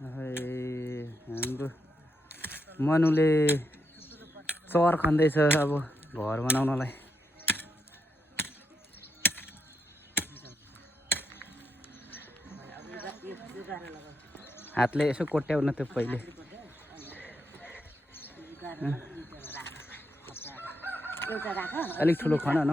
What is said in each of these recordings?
हाम्रो मनुले चर खन्दैछ अब घर बनाउनलाई। हातले यसो कोट्याउन त्यो पहिले। अलिक ठुलो खन न।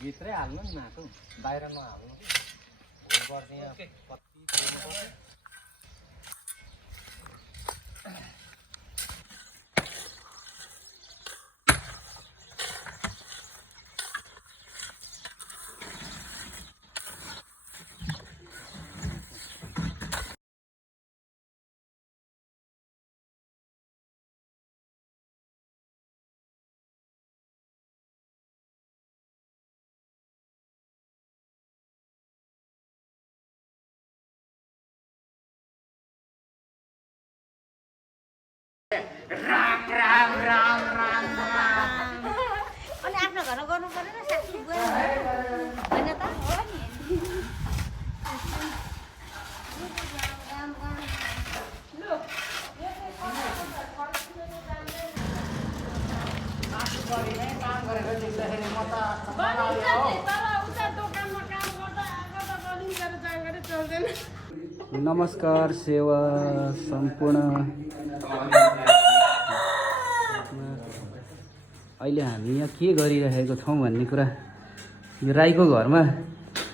भित्रै हाल्नु नि माटो, बाहिर नहाल्नु कि भोल गर्ने पत्ती छोड्नुपर्छ। राम राम राम राम राम। अनि आफ्नो घरमा गर्नु पर्दैन सासू बुवा हैन त हो नि। नमस्कार सेवा सम्पूर्ण। अहिले हामी यहाँ के गरिरहेको छौँ भन्ने कुरा, यो राईको घरमा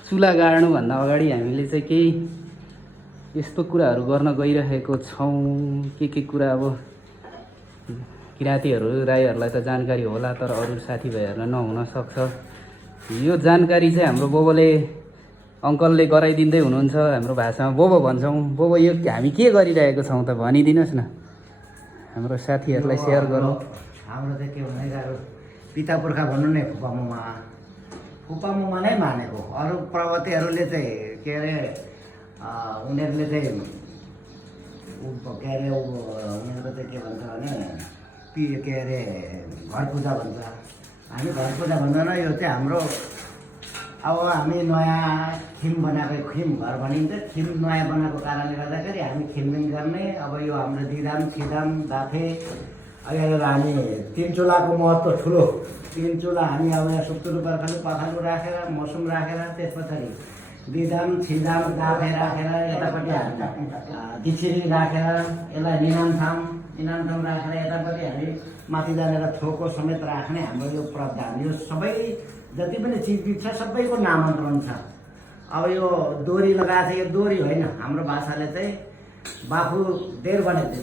चुला गाड्नुभन्दा अगाडि हामीले चाहिँ केही यस्तो कुराहरू गर्न गइरहेको छौँ। के कुरा अब किराँतीहरू राईहरूलाई त जानकारी होला, तर अरू साथीभाइहरूलाई नहुन सक्छ। यो जानकारी चाहिँ हाम्रो बोबोले अङ्कलले गराइदिँदै हुनुहुन्छ। हाम्रो भाषामा बोबो भन्छौँ। बोबो यो हामी के गरिरहेको छौँ त भनिदिनुहोस् न, हाम्रो साथीहरूलाई सेयर गर्नु। हाम्रो चाहिँ के भने पिता पुर्खा भन्नु नै फुपामुमा नै मानेको। अरू प्रवतीहरूले चाहिँ के अरे उनीहरूले चाहिँ उनीहरूको चाहिँ के भन्छ भने के अरे घर पूजा भन्छ। हामी घर पूजा भन्दैन। यो चाहिँ हाम्रो अब हामी नयाँ खिम बनाएको, खिम घर भनिन्छ। खिम नयाँ बनाएको कारणले गर्दाखेरि हामी खिमबिङ गर्ने। अब यो हाम्रो दिदाम छिदाम दाफे अहिले हामी 3 चुलाको महत्त्व ठुलो। 3 चुला हामी अब यहाँ सुक्तुरु पर्खालु पखालु राखेर मसुम राखेर त्यस पछाडि दिदाम छिदाम दाफे राखेर यतापट्टि दिछिरी राखेर यसलाई निनामथाम राखेर यतापट्टि हामी माथि जानेर थोको समेत राख्ने हाम्रो यो प्रावधान। यो सबै जति पनि चिजबिज छ सबैको नामान्तरण छ। अब यो डोरी लगाएको छ, यो डोरी होइन। हाम्रो भाषाले चाहिँ बाफु डेर भनेको थियो।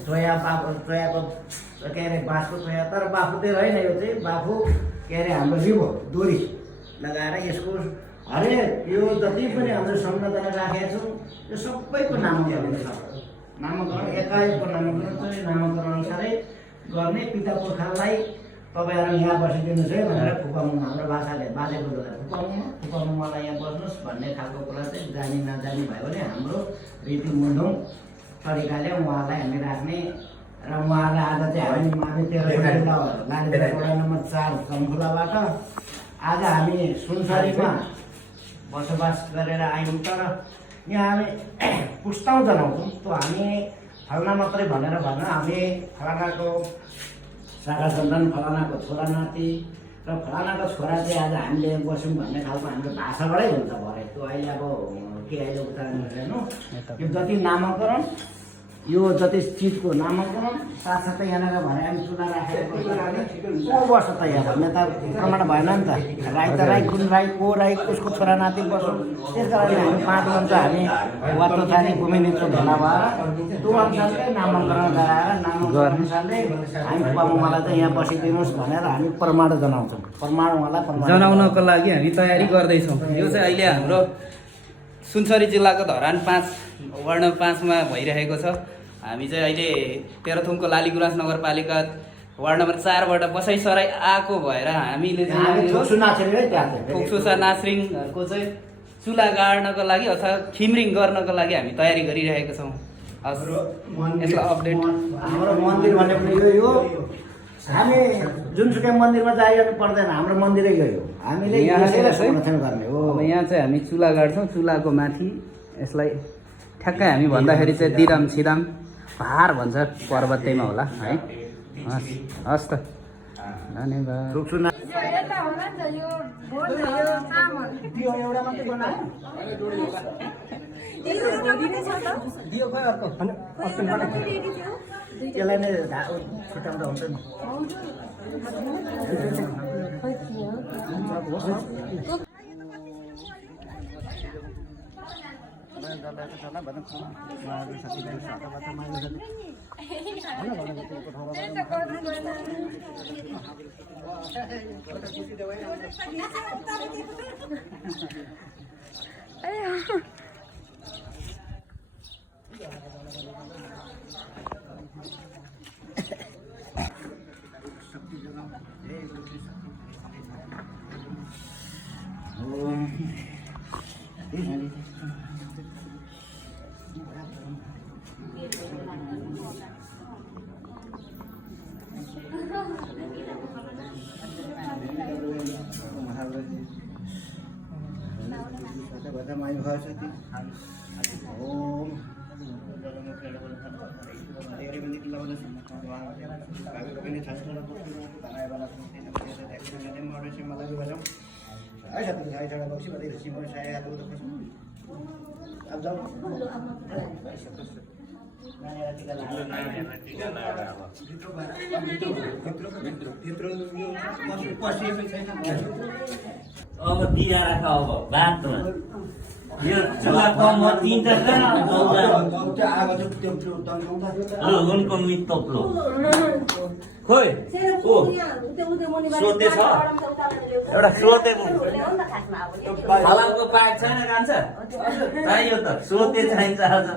चोयाको के अरे बाँसको चोया, तर बाफु डेर होइन। यो चाहिँ बाफु के अरे हाम्रो रिबो डोरी लगाएर यसको हरेक यो जति पनि हाम्रो संरचना राखेका छौँ यो सबैको नामाकरण छ। नामाकरण एकाएकको नामाकरण चाहिँ नामाकरण अनुसारै गर्ने। पिता पुर्खालाई तपाईँहरू यहाँ बसिदिनुहोस् है भनेर फुपामुमा हाम्रो भाषाले बाजे बोजूलाई फुपामुमालाई यहाँ बस्नुहोस् भन्ने खालको कुरा चाहिँ जानी नजानी भयो भने हाम्रो रीति मुन्डुङ तरिकाले उहाँलाई हामी राख्ने। र उहाँलाई आज चाहिँ हामी 13 वडा नम्बर 4 सङ्खुलाबाट आज हामी सुनसरीमा बसोबास गरेर आयौँ। तर यहाँ हामी पुस्ताउँ जनाउँछौँ। त हामी फलाना मात्रै भनेर हामी फलानाको शाखा सन्तान, फलानाको छोरा नाति र फलानाको छोरा चाहिँ आज हामीले बस्यौँ भन्ने खालको हाम्रो भाषाबाटै हुन्छ भरे। त्यो अहिले अब के अहिले उच्चारण गरेन। यो जति नामाकरण, यो जति चिजको नामाकरण साथसाथै यहाँनिर भने हामी चुला राखेर को बस्छ त यहाँ भन्ने त प्रमाण भएन नि त। राई त राई, कुन राई, को राई, कसको छोरा नाति बस्छौँ। त्यस कारणले हामी 5 वर्ष हामी वातोथानी भूमिनेत्र भेला भएर त्यो अनुसारले नामाकरण गराएर नामाकरण अनुसारले हामी फुपामुमालाई चाहिँ यहाँ बसिदिनुहोस् भनेर हामी प्रमाण जनाउँछौँ। प्रमाण उहाँलाई जनाउनको लागि हामी तयारी गर्दैछौँ। यो चाहिँ अहिले हाम्रो सुनसरी जिल्लाको धरान 5 वडा 5 मा भइरहेको छ। हामी चाहिँ अहिले तेह्रथुमको लालीगुराँस नगरपालिका वार्ड नम्बर 4बाट बसाइसराई आएको भएर हामीले फोक्सोसा नाचरिङहरूको चाहिँ चुला गाड्नको लागि अथवा खिमरिङ गर्नको लागि हामी तयारी गरिरहेका छौँ। यसलाई अपडेट हाम्रो मन्दिर भने पनि यो हामी जुनसुकै मन्दिरमा जाइरहनु पर्दैन, हाम्रो मन्दिरै गयो हामीले संरक्षण गर्ने हो। अब यहाँ चाहिँ हामी चुला गाड्छौँ, चुलाको माथि यसलाई ठ्याक्कै हामी भन्दाखेरि चाहिँ दिराम छिदाम भार भन्छ पर्वतैमा होला है। हस् त धन्यवाद। त्यसलाई नै छुट्याउँदा हुन्छ नि। अब दिया राख अब बातमा यो चुला कम तिनटा उनको मित्तप्लो खोइ ओ सोते छ एउटा सोते हालाको पाक छैन कान्छ चाहियो त सोते चाहिन्छ आज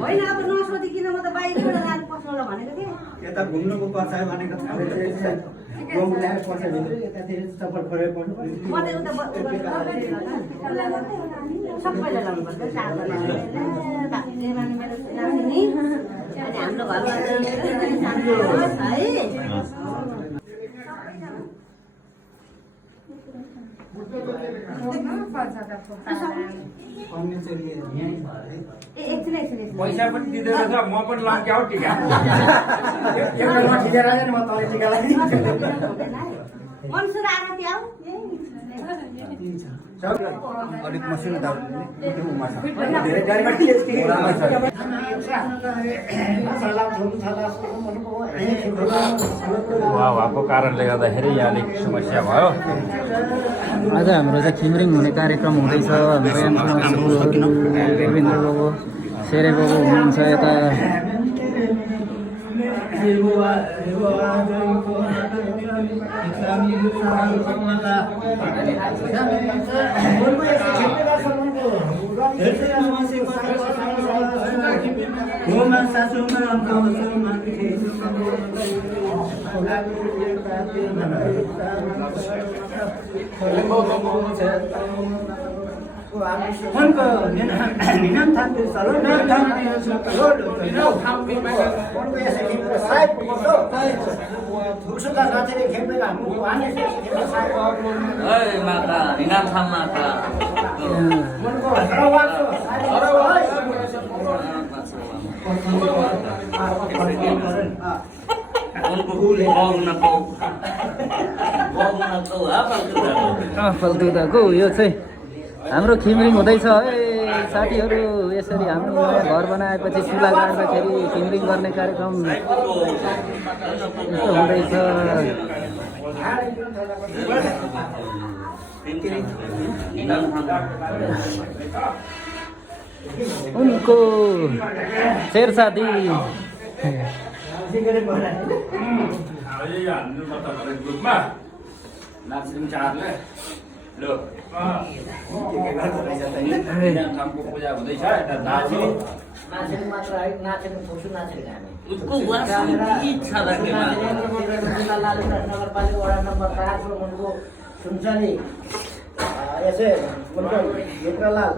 होइन अब नसोधिकन म त बाहिरबाट लानु पर्छ होला भनेको थिएँ। यता घुम्नुको पर्छ भनेको म त सबैलाई लानुपर्छ हाम्रो घरमा पैसा पनि दिँदैन छ म पनि लाग्यो टिका अलिक मसिनो दाम भएको कारणले गर्दाखेरि यहाँ अलिक समस्या भयो। आज हाम्रो चाहिँ खिमरिङ हुने कार्यक्रम हुँदैछ। हाम्रो रविन्द्र बाबु सेरे बाबु हुनुहुन्छ यता। माता निनाम थाम माता फल्तुदाको यो चाहिँ हाम्रो खिमरिङ हुँदैछ है साथीहरू। यसरी हाम्रो घर बनाएपछि चुला गाड्दाखेरि खिमरिङ गर्ने कार्यक्रम यस्तो हुँदैछ। उनको शेरसादी ग्रुपमा नाच्ने चाडले लो ठाउँको पूजा हुँदैछ यता दाजु नाचेर मात्र है नाचेर फुक्सु नाचेर हामी उसको वास्तविक इच्छा राखेमा नगरपालिका वडा नम्बर 5 उनको सुनसरी यसै उनको भित्रलाल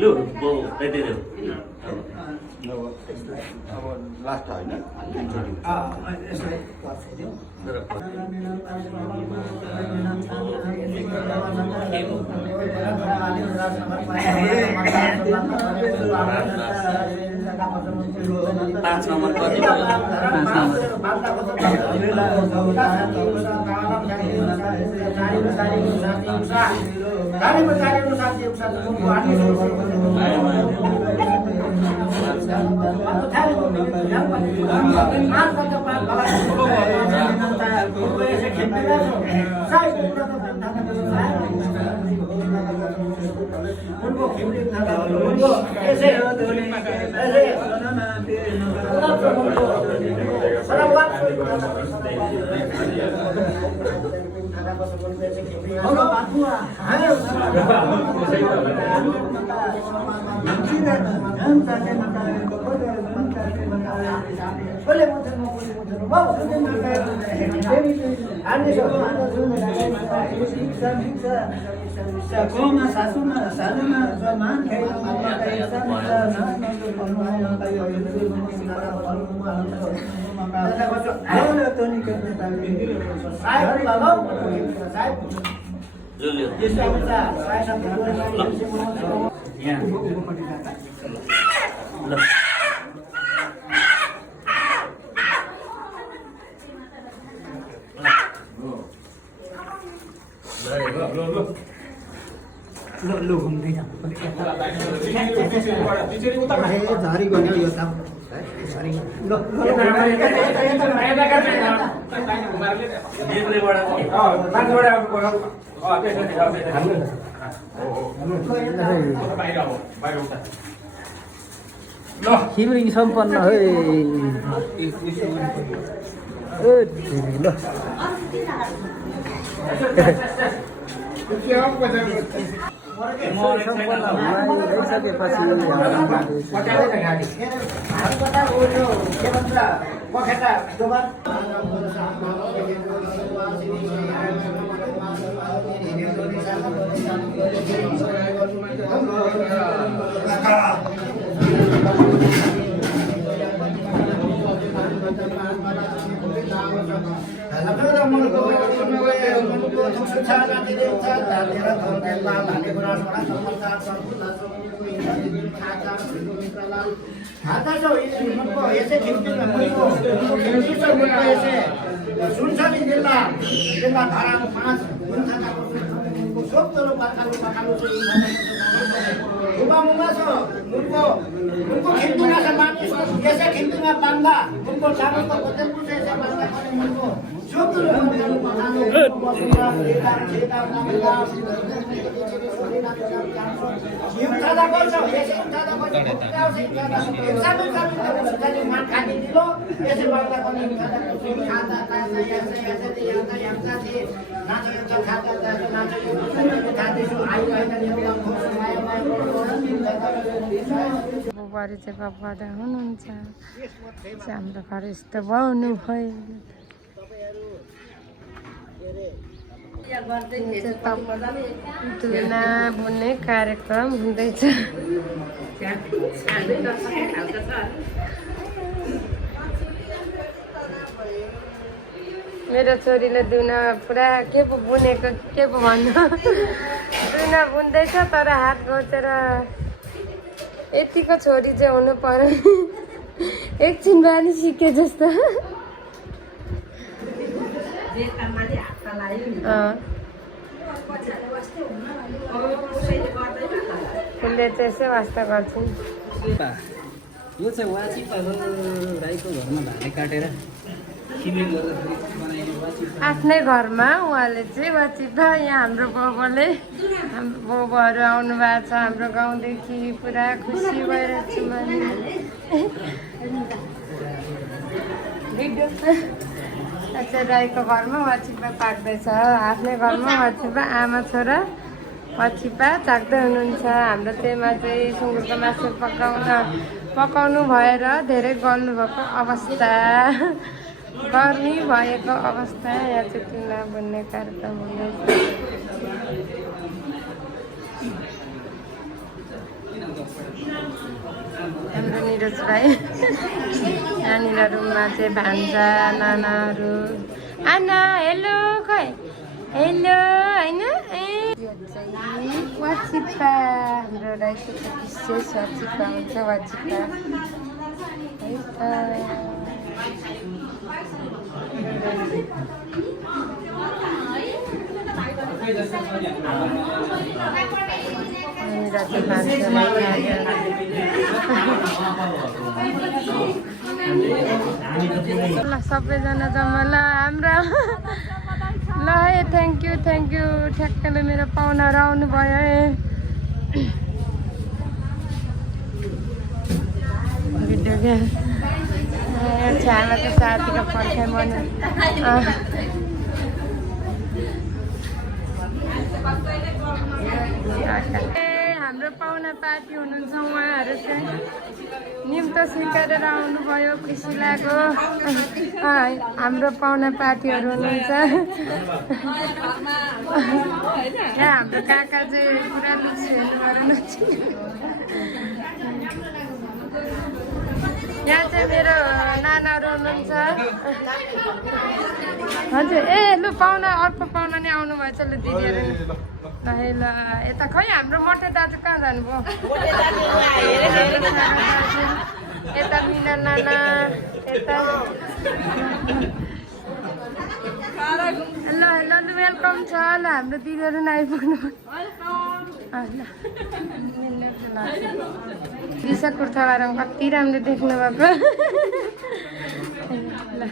लु बो बेटेर लास्ट होइन पाँच नम्बर कति हिमरिङ सम्पन्न है जिल्ला धारा 5 Mungu khindunga sa mami so yesa khindunga banda mungu sabu ko kote puse sa banda kone mungu syukur mungu manano yum tada bolso yesa tada bolso sabu sabu man khani dilo yesa banda kone tada bolso khada tada yesa yesa yang tadi nacho yang khada tada nacho yang tadi so ayu ayu yang khos maya maya बुबारी चाहिँ गफ गर्दा हुनुहुन्छ हाम्रो घर यस्तो बनाउनु भयो तुलना बुन्ने कार्यक्रम हुँदैछ मेरो छोरीले दुना पुरा के पो बुनेको के पो भन्नु दुना बुन्दैछ तर हात घोचेर यतिको छोरी चाहिँ हुनु पर्यो एकछिन बानी सिके जस्तो उसले चाहिँ यसो वास्ता गर्छन् यो चाहिँ वाचिपा हो राईको घरमा भाले काटेर खिमिल गर्दाखेरि बनाइने वाचिपा आफ्नै घरमा उहाँले चाहिँ वाचिपा यहाँ हाम्रो बाबाले हाम्रो बाबाहरू आउनु भएको छ हाम्रो गाउँदेखि पुरा खुसी भइरहेको छु अच्छा राईको घरमा वाचिपा पाक्दैछ आफ्नै घरमा वाचिपा आमा छोरा वाचिपा चाख्दै हुनुहुन्छ हाम्रो त्यहीमा चाहिँ सुँगुरको मासु पकाउनु भएर धेरै गल्नुभएको अवस्था गर्मी भएको अवस्था यहाँ चाहिँ तुलना बुन्ने कार्यक्रम हुँदैछ हाम्रो निरज भाइ यहाँनिर रुममा चाहिँ भान्जा नानाहरू आना हेलो खै हेलो होइन यो चाहिँ वाचिपा हाम्रो राईको चाहिँ विशेष वाचिपा हुन्छ वाचिपा ल सबैजना जम्मा ल हाम्रो ल है थ्याङ्क यू ठ्याक्कले मेरो पाहुनाहरू आउनुभयो है भिडियो गेम छ्यामाको साथीको पर्खाइ मन हाम्रो पाहुना पार्टी हुनुहुन्छ उहाँहरू चाहिँ निम्त स्वीकारेर आउनुभयो खुसी लाग्यो हाम्रो पाहुना पार्टीहरू हुनुहुन्छ यहाँ हाम्रो काका चाहिँ पुरा लुच्ची हेर्नु यहाँ चाहिँ मेरो नानाहरू हुनुहुन्छ हजुर ए लु पाहुना अर्को पाहुना नै आउनुभएछ लु दिदीहरू ल यता खै हाम्रो मटे दाजु कहाँ जानुभयो यता मिना नाना यता ल वेलकम छ ल हाम्रो दिदीहरू नै आइपुग्नु दिशा कुर्थावारम कति राम्रो देख्नु भएको ल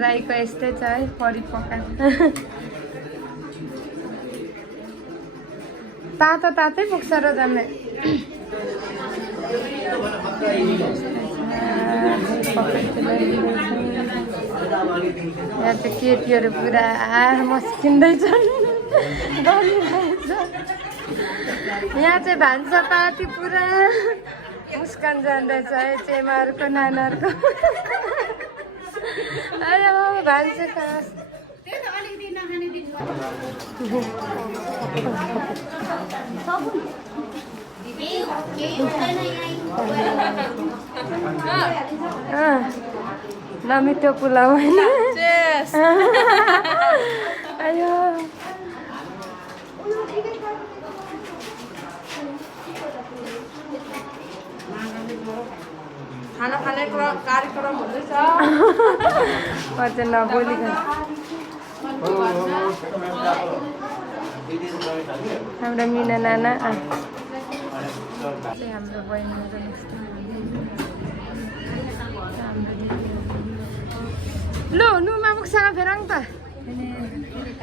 राईको यस्तै छ है परिपक्का तातै पुग्छ र जाने यहाँ चाहिँ केटीहरू पुरा मस्किँदैछन् यहाँ चाहिँ भान्सा पार्टी पुरा मुस्कान जाँदैछ है चेमाहरूको नानाहरूको आयो भान्सा खास नमिठो पुलाउ होइन आयो खाना खाने कार्यक्रम हुँदैछ अझ नबोलिकन हाम्रो मिना नाना चाहिँ हाम्रो बहिनीहरू ल नुमा मुखसँग फेरौँ त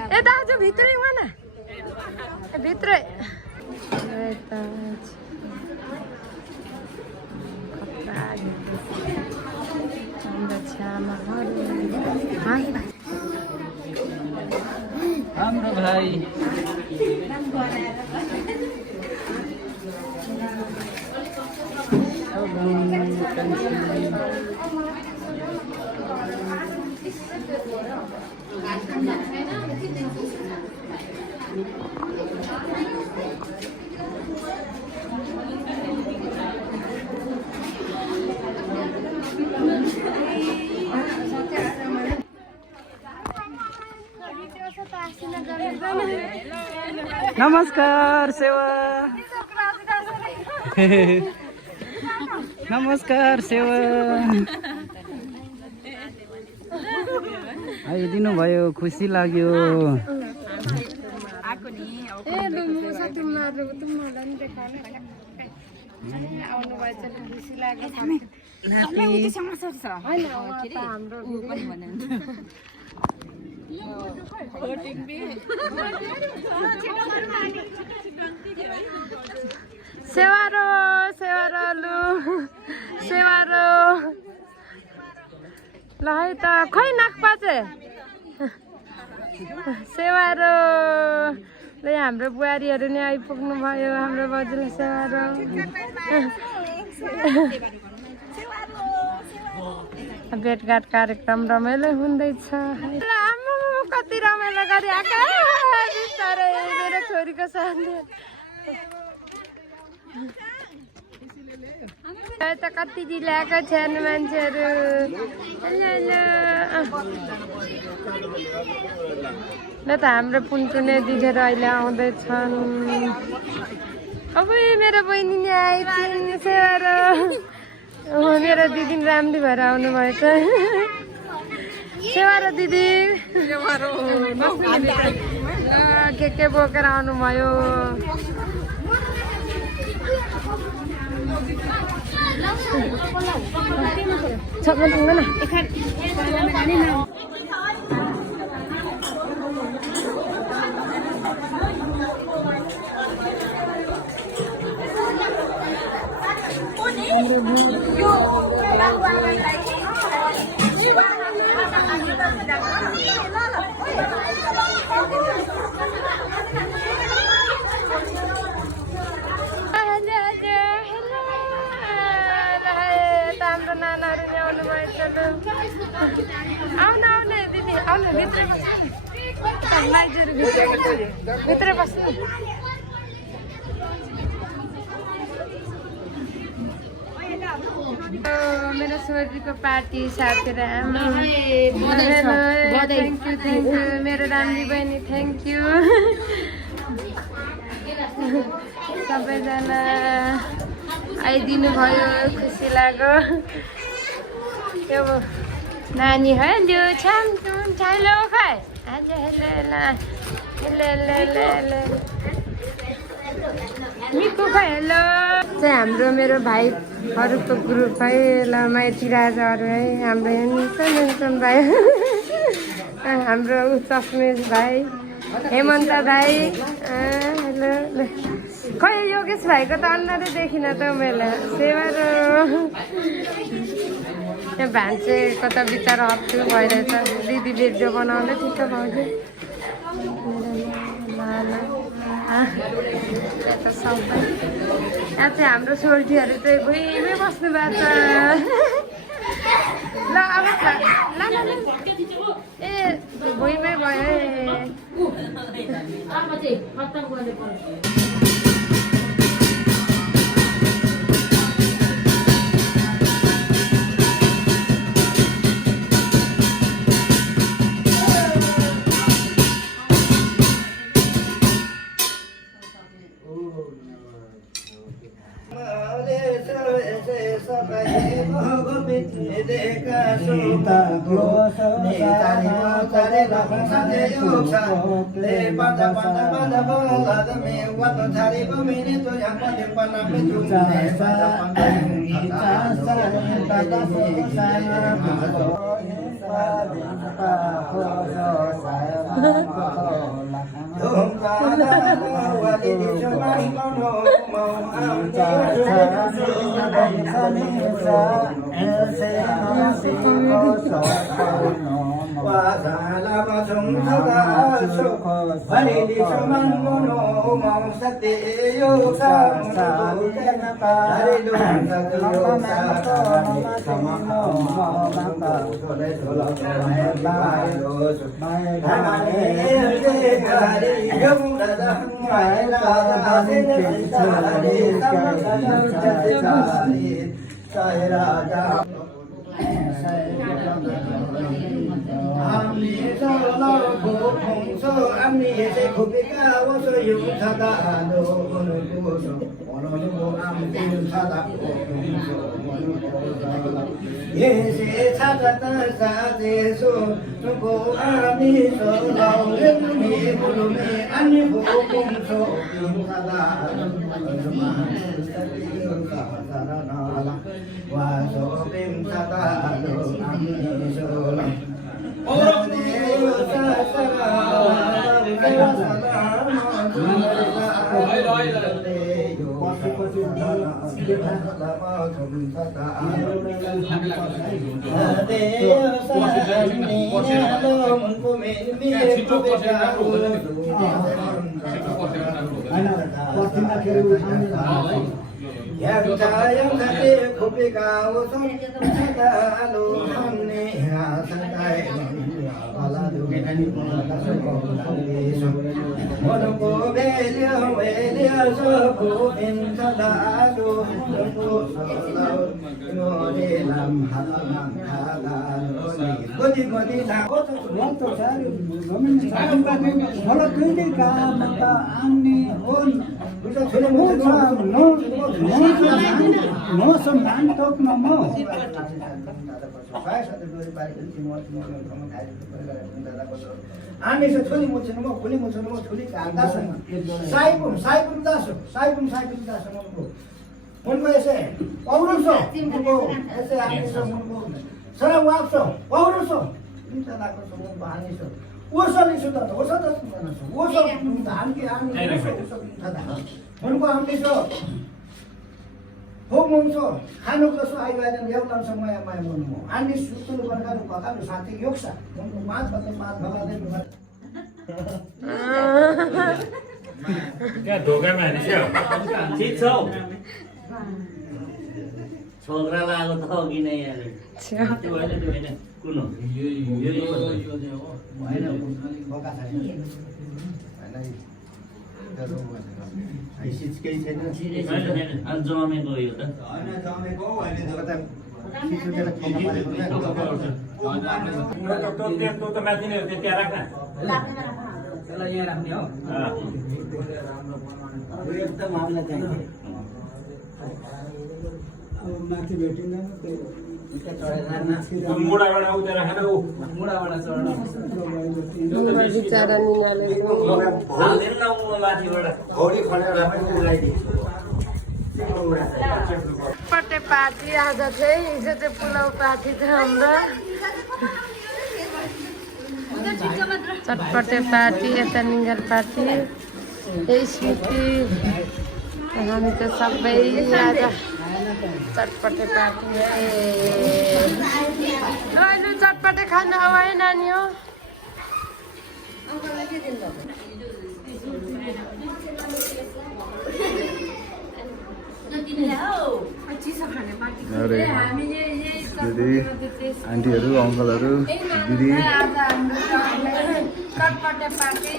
ए दाजु भित्रै हुँ न भित्रै हाम्रो छ्यामाहरू हाम्रो भाइ नमस्कार सेवा नमस्कार सेवा आइदिनु भयो खुसी लाग्यो ए लु म साथी मार्नु त मलाई नि देखाउनु आउनु भएछ खुसी लाग्यो होइन हाम्रो सेवारो सेवारो लु सेवारो ल है त खै नाक्पा चाहिँ सेवारो ल हाम्रो बुहारीहरू नि आइपुग्नु भयो हाम्रो बजुले सेवारो भेटघाट कार्यक्रम रमाइलो हुँदैछ कति रमाइलो गरी आएको बिस्तारै मेरो छोरीको साथले त कति ल्याएको छन् मान्छेहरू ल त हाम्रो पुनपुने दिदीहरू अहिले आउँदैछन् अब मेरो बहिनी नि आइछन् सेवारो मेरो दिदी राम्री भएर आउनु भएछ सेवारो दिदी के बोकेर आउनुभयो आउनु आउने दिदी आउनु भित्र बस्नु मेरो छोरीको पार्टी साथीहरू थ्याङ्क यू मेरो राम्री बहिनी थ्याङ्क यू सबैजना आइदिनु भयो खुसी लाग्यो त्यो नानी हेलो छाम छालो खाए hello hello hello hello hello Miku खाए हेलो चाहिँ हाम्रो मेरो भाइहरूको ग्रुप है ल माइती राजाहरू है हाम्रो हेन्सम भाइ हाम्रो चस्मेश भाइ हेमन्त भाइ हेलो खै योगेश भाइको त अनुहारै देखिनँ त मैले सेवारो यहाँ भान्सेको त बिचरा हप्छु भइरहेछ दिदी भिडियो बनाउँदै ठिक्क भयो यता सबै यहाँ चाहिँ हाम्रो सोल्टीहरू चाहिँ भुइँमै बस्नु भएको छ ल अब ए भुइँमै भयो क्या ढोकामा हानिस्यो ठिक छौ छोक्रा लागेको त अघि नै यहाँले त्यो होइन त्यो होइन कुन हो अनि जमेको यो त त्यो त माथि नै हो त्यो त्यहाँ राख्न त्यसलाई यहाँ राख्ने हो एकदम हामीलाई चाहिन्छ माथि भेटिँदैन मुढाबाट आउँदै राखेर ऊ मुढाबाट चढ्नु बिचरा निनाले हाल्दैन न ऊ माथिबाट घोडी खडेर पनि उडाइदिन्छ चटपटे पार्टी आज चाहिँ हिजो चाहिँ पुलाउ पार्टी छ हाम्रो चटपटे पार्टी यता निङ्गल पार्टी यही स्मृति हामी त सबै आज चटपटे पार्टी लु चटपटे खानु अब है नानी हो आन्टीहरू अङ्कलहरू दिदी चटपटे पार्टी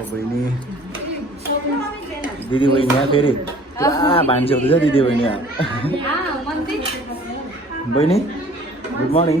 बहिनी दिदी बहिनी यहाँ फेरि पुरा भान्सी हुँदैछ दिदी बहिनी बहिनी गुड मर्निङ